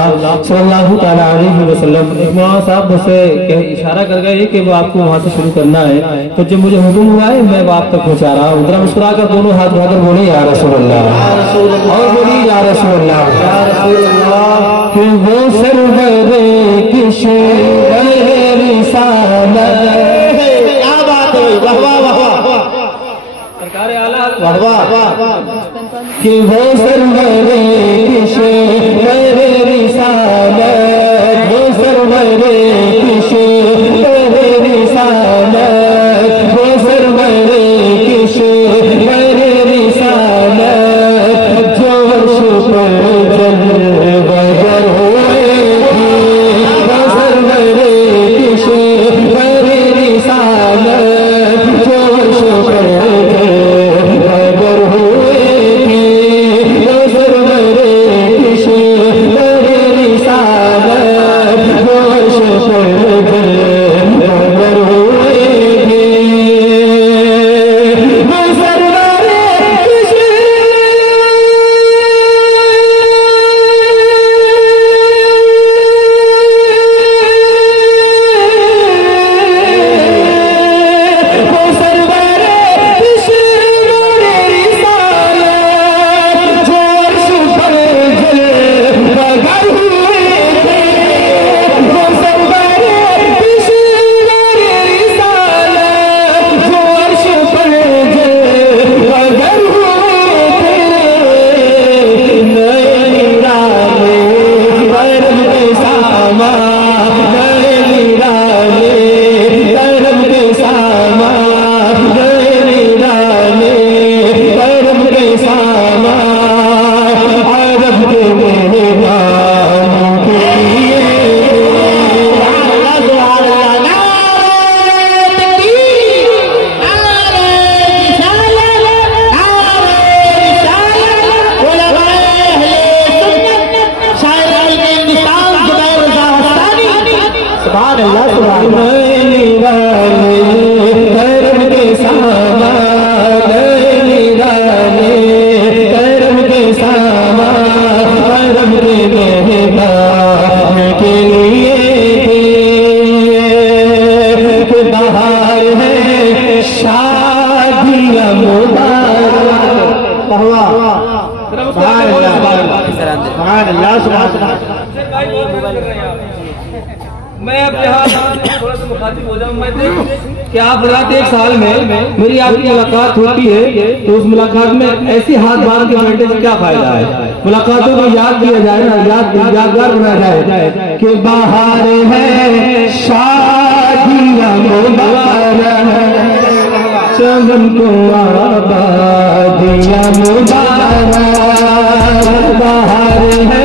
सल्लल्लाहु ताला अलैहि वसल्लम। एक मौलाना साहब मुझसे इशारा कर गए कि वो आपको वहाँ से शुरू करना है, तो जब मुझे हुक्म हुआ है मैं वो आप तक पहुँचा रहा हूँ। जरा मुस्कुरा कर दोनों हाथ उठाकर बोले या रसूल अल्लाह, और बोली या रसूल अल्लाह। कि वो सरवरे की रिसालत, क्या बात है, वाह वाह वाह वाह, सरकार आला वाह वाह, कि वो सरवरे की रिसालत, वो सरवरे की रिसालत, वो सरवरे की रिसालत, जो अर्श पर जलवगर होएगी, वो सरवरे की रिसालत, जो अर्श पर जलवगर होएगी, वो सरवरे की रिसालत, जो अर्श पर जलवगर होएगी, वो सरवरे की मैं अब यहाँ थोड़ा सा मुखातिब हो जाऊँ। मैं कि आप हज़रात एक साल में मेरी आपकी मुलाकात होती है, तो उस मुलाकात में ऐसी हाथ बांध के बैठने से क्या फायदा है। मुलाकातों को याद किया जाए ना, यादगार बनाया जाए कि बाहर है शादियाँ मुबारक, चमन को आबादियाँ मुबारक, बाहर है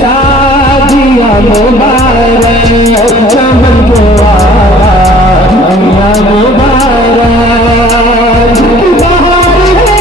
शादियाँ मुबारक, चमन को आबादियाँ मुबारक, बाहर है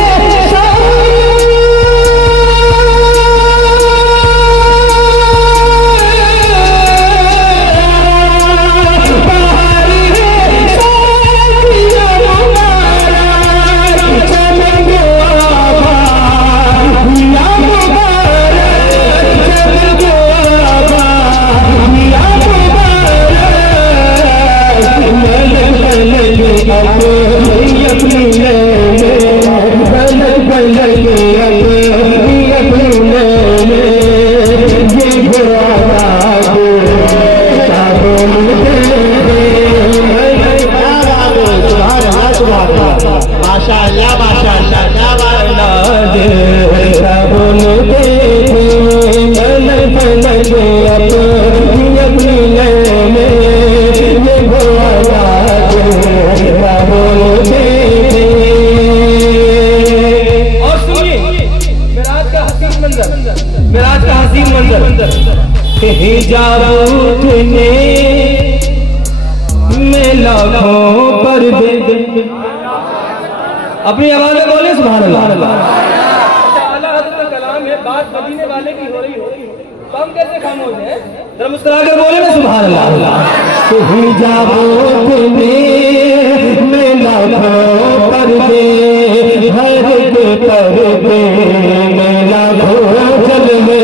हिजाब उठने में लाखों पर अपनी आवाज में बोले सुभान अल्लाह। कलाम है, बात मदीने वाले की हो रही हो, तो हम कैसे खामोश हैं? जरा मुस्कुरा कर बोले ना सुभान अल्लाह। हिजाब उठने में लाखों पर हर पर में लाखों जलवे,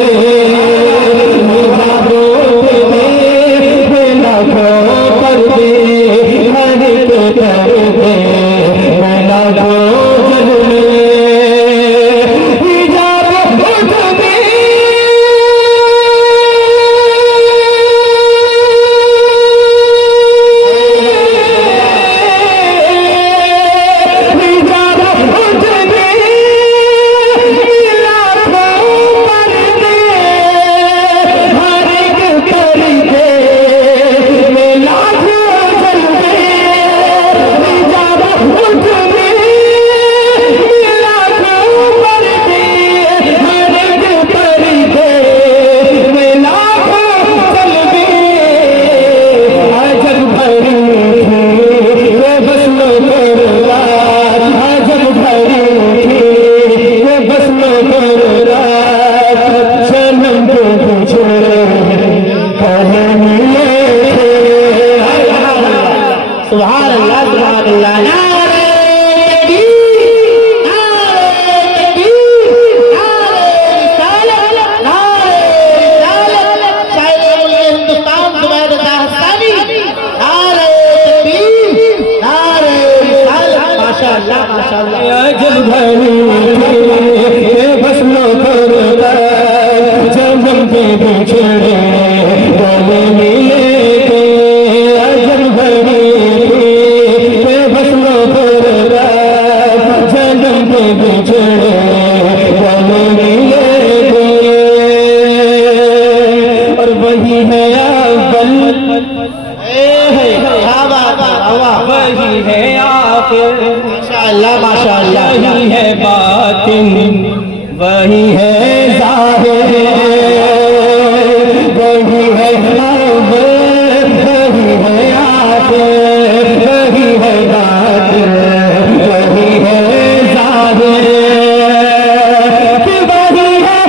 पे बिछड़े गले मिले थे अजब भरी बेबसों पर जन्म पे बिछड़े गले मिले थे और वही है अव्वल क्या बात है वाह वही है आखिर माशाअल्लाह माशाअल्लाह वही है बातिन वही है ज़ाहिर वही है अव्वल वही है आखिर वही है बातिन वही है ज़ाहिर वही है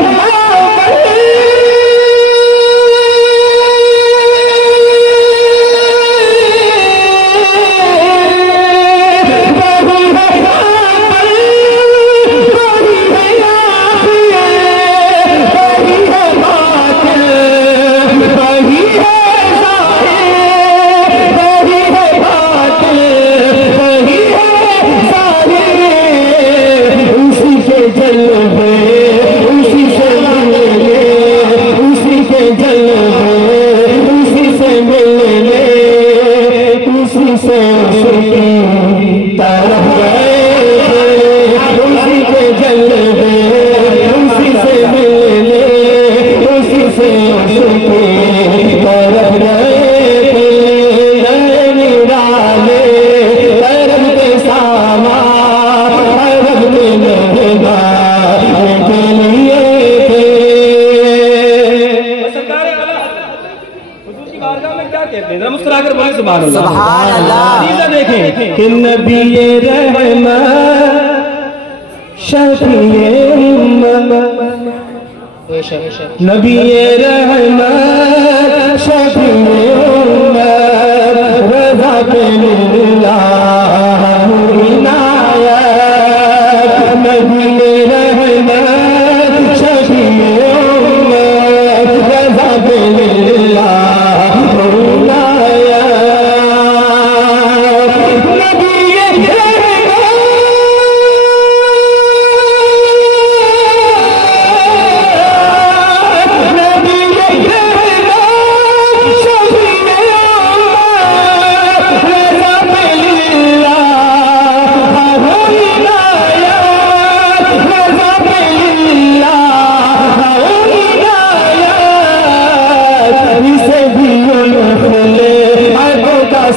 मुस्कुराकर बोले सुभान अल्लाह। देखें कि नबी रहमत शफीए उम्मत नबी रहमत शफीए उम्मत रज़ा पे लिल्लाह इनायत नबी रहमत शफीए उम्मत रज़ा पे लिल्लाह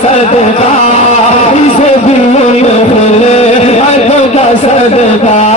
सदका इसे भी सदका